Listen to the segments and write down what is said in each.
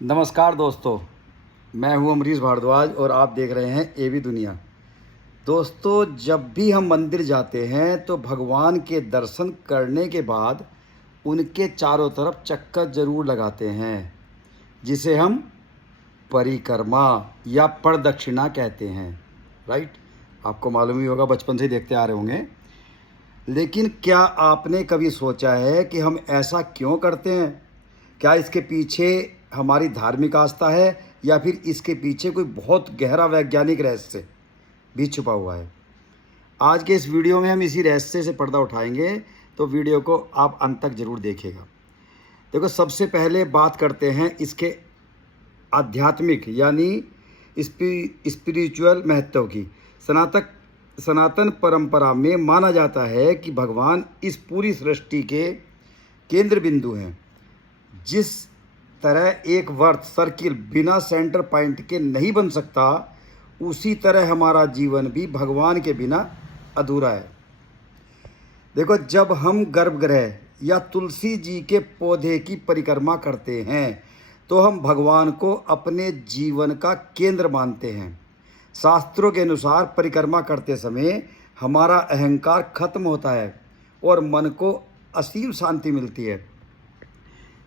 नमस्कार दोस्तों, मैं हूं अमरीश भारद्वाज और आप देख रहे हैं एवी दुनिया। दोस्तों, जब भी हम मंदिर जाते हैं तो भगवान के दर्शन करने के बाद उनके चारों तरफ चक्कर ज़रूर लगाते हैं, जिसे हम परिक्रमा या प्रदक्षिणा कहते हैं। राइट? आपको मालूम ही होगा, बचपन से ही देखते आ रहे होंगे। लेकिन क्या आपने कभी सोचा है कि हम ऐसा क्यों करते हैं? क्या इसके पीछे हमारी धार्मिक आस्था है या फिर इसके पीछे कोई बहुत गहरा वैज्ञानिक रहस्य भी छुपा हुआ है? आज के इस वीडियो में हम इसी रहस्य से पर्दा उठाएंगे, तो वीडियो को आप अंत तक ज़रूर देखिएगा। देखो, सबसे पहले बात करते हैं इसके आध्यात्मिक यानी स्पिरिचुअल महत्व की। सनातन परंपरा में माना जाता है कि भगवान इस पूरी सृष्टि के केंद्र बिंदु हैं। जिस तरह एक वर्त सर्किल बिना सेंटर पॉइंट के नहीं बन सकता, उसी तरह हमारा जीवन भी भगवान के बिना अधूरा है। देखो, जब हम गर्भगृह या तुलसी जी के पौधे की परिक्रमा करते हैं तो हम भगवान को अपने जीवन का केंद्र मानते हैं। शास्त्रों के अनुसार परिक्रमा करते समय हमारा अहंकार खत्म होता है और मन को असीम शांति मिलती है।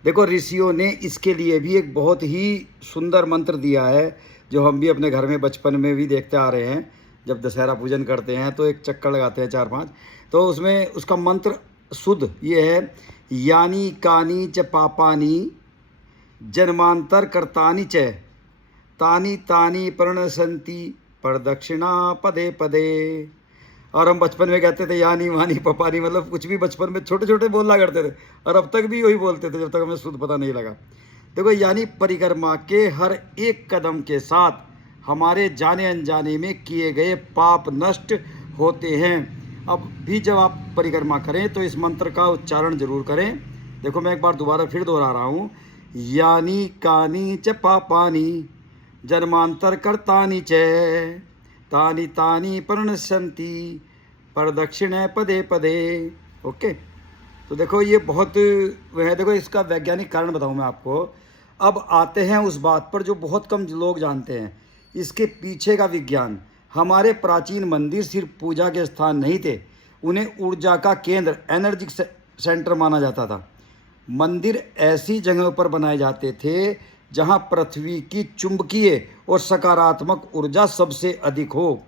देखो, ऋषियों ने इसके लिए भी एक बहुत ही सुंदर मंत्र दिया है, जो हम भी अपने घर में बचपन में भी देखते आ रहे हैं। जब दशहरा पूजन करते हैं तो एक चक्कर लगाते हैं 4-5, तो उसमें उसका मंत्र शुद्ध ये है, यानी कानी च पापानी जन्मांतर कर्तानि च तानी तानी प्रणशंति प्रदक्षिणा पदे पदे। और हम बचपन में कहते थे यानी वानी पपानी, मतलब कुछ भी बचपन में छोटे छोटे बोलना करते थे, और अब तक भी वही बोलते थे जब तक हमें शुद्ध पता नहीं लगा। देखो, यानी परिक्रमा के हर एक कदम के साथ हमारे जाने अनजाने में किए गए पाप नष्ट होते हैं। अब भी जब आप परिक्रमा करें तो इस मंत्र का उच्चारण जरूर करें। देखो, मैं एक बार दोबारा फिर दोहरा रहा हूँ, यानी कानी च पापानी जन्मांतर कर्तानि च तानी तानी प्रणश्यन्ति प्रदक्षिण पदे पदे। ओके, तो देखो ये बहुत वह है। देखो, इसका वैज्ञानिक कारण बताऊं मैं आपको। अब आते हैं उस बात पर जो बहुत कम लोग जानते हैं, इसके पीछे का विज्ञान। हमारे प्राचीन मंदिर सिर्फ पूजा के स्थान नहीं थे, उन्हें ऊर्जा का केंद्र, एनर्जी सेंटर माना जाता था। मंदिर ऐसी जगहों पर बनाए जाते थे जहां पृथ्वी की चुंबकीय और सकारात्मक ऊर्जा सबसे अधिक हो।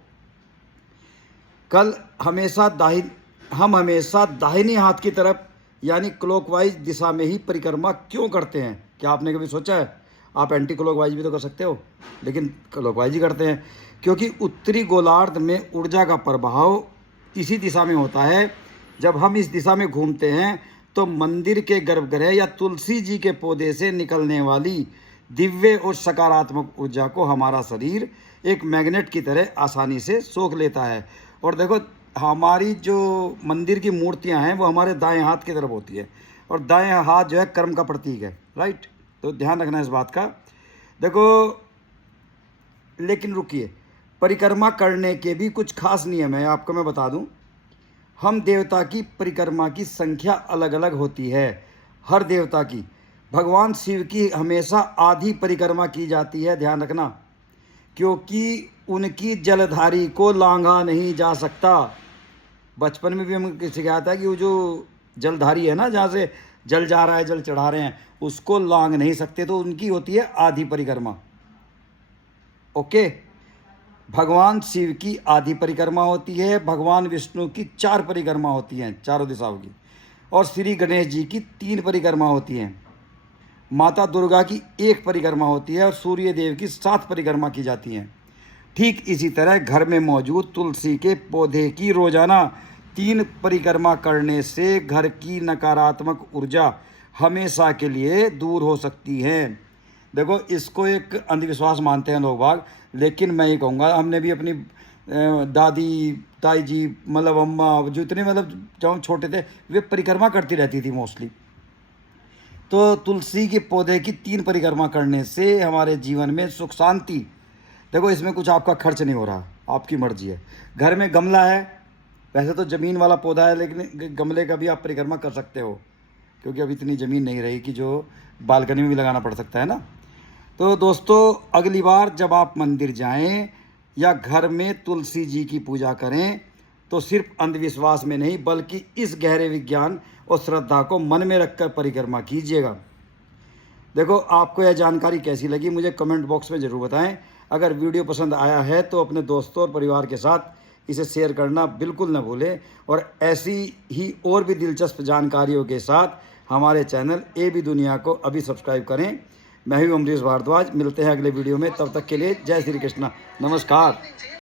हम हमेशा दाहिने हाथ की तरफ यानी क्लॉकवाइज दिशा में ही परिक्रमा क्यों करते हैं? क्या आपने कभी सोचा है? आप एंटी क्लॉकवाइज भी तो कर सकते हो, लेकिन क्लॉकवाइज ही करते हैं क्योंकि उत्तरी गोलार्ध में ऊर्जा का प्रभाव इसी दिशा में होता है। जब हम इस दिशा में घूमते हैं तो मंदिर के गर्भगृह या तुलसी जी के पौधे से निकलने वाली दिव्य और सकारात्मक ऊर्जा को हमारा शरीर एक मैग्नेट की तरह आसानी से सोख लेता है। और देखो, हमारी जो मंदिर की मूर्तियां हैं वो हमारे दाएं हाथ की तरफ होती है, और दाएं हाथ जो है कर्म का प्रतीक है। राइट? तो ध्यान रखना इस बात का। देखो, लेकिन रुकिए, परिक्रमा करने के भी कुछ खास नियम है, आपको मैं बता दूं। हम देवता की परिक्रमा की संख्या अलग अलग होती है, हर देवता की। भगवान शिव की हमेशा आधी परिक्रमा की जाती है, ध्यान रखना, क्योंकि उनकी जलधारी को लांघा नहीं जा सकता। बचपन में भी हमें सिखाया था कि वो जो जलधारी है ना, जहाँ से जल जा रहा है, जल चढ़ा रहे हैं, उसको लांघ नहीं सकते, तो उनकी होती है आधी परिक्रमा। ओके, भगवान शिव की आधी परिक्रमा होती है, भगवान विष्णु की 4 परिक्रमा होती हैं चारों दिशाओं की, और श्री गणेश जी की 3 परिक्रमा होती हैं। माता दुर्गा की 1 परिक्रमा होती है और सूर्य देव की 7 परिक्रमा की जाती हैं। ठीक इसी तरह घर में मौजूद तुलसी के पौधे की रोजाना 3 परिक्रमा करने से घर की नकारात्मक ऊर्जा हमेशा के लिए दूर हो सकती है। देखो, इसको एक अंधविश्वास मानते हैं लोग बाग, लेकिन मैं ये कहूँगा, हमने भी अपनी दादी, ताई जी, मतलब अम्मा, जो इतने मतलब जब हम छोटे थे, वे परिक्रमा करती रहती थी मोस्टली। तो तुलसी के पौधे की 3 परिक्रमा करने से हमारे जीवन में सुख शांति। देखो, इसमें कुछ आपका खर्च नहीं हो रहा, आपकी मर्जी है। घर में गमला है, वैसे तो ज़मीन वाला पौधा है, लेकिन गमले का भी आप परिक्रमा कर सकते हो, क्योंकि अब इतनी ज़मीन नहीं रही कि जो बालकनी में भी लगाना पड़ सकता है ना। तो दोस्तों अगली बार जब आप मंदिर जाएं या घर में तुलसी जी की पूजा करें तो सिर्फ अंधविश्वास में नहीं बल्कि इस गहरे विज्ञान और श्रद्धा को मन में रखकर परिक्रमा कीजिएगा। देखो आपको यह जानकारी कैसी लगी मुझे कमेंट बॉक्स में ज़रूर बताएं। अगर वीडियो पसंद आया है तो अपने दोस्तों और परिवार के साथ इसे शेयर करना बिल्कुल न भूलें और ऐसी ही और भी दिलचस्प जानकारियों के साथ हमारे चैनल AB दुनिया को अभी सब्सक्राइब करें। मैं हूं अमरीश भारद्वाज, मिलते हैं अगले वीडियो में, तब तक के लिए जय श्री कृष्णा, नमस्कार।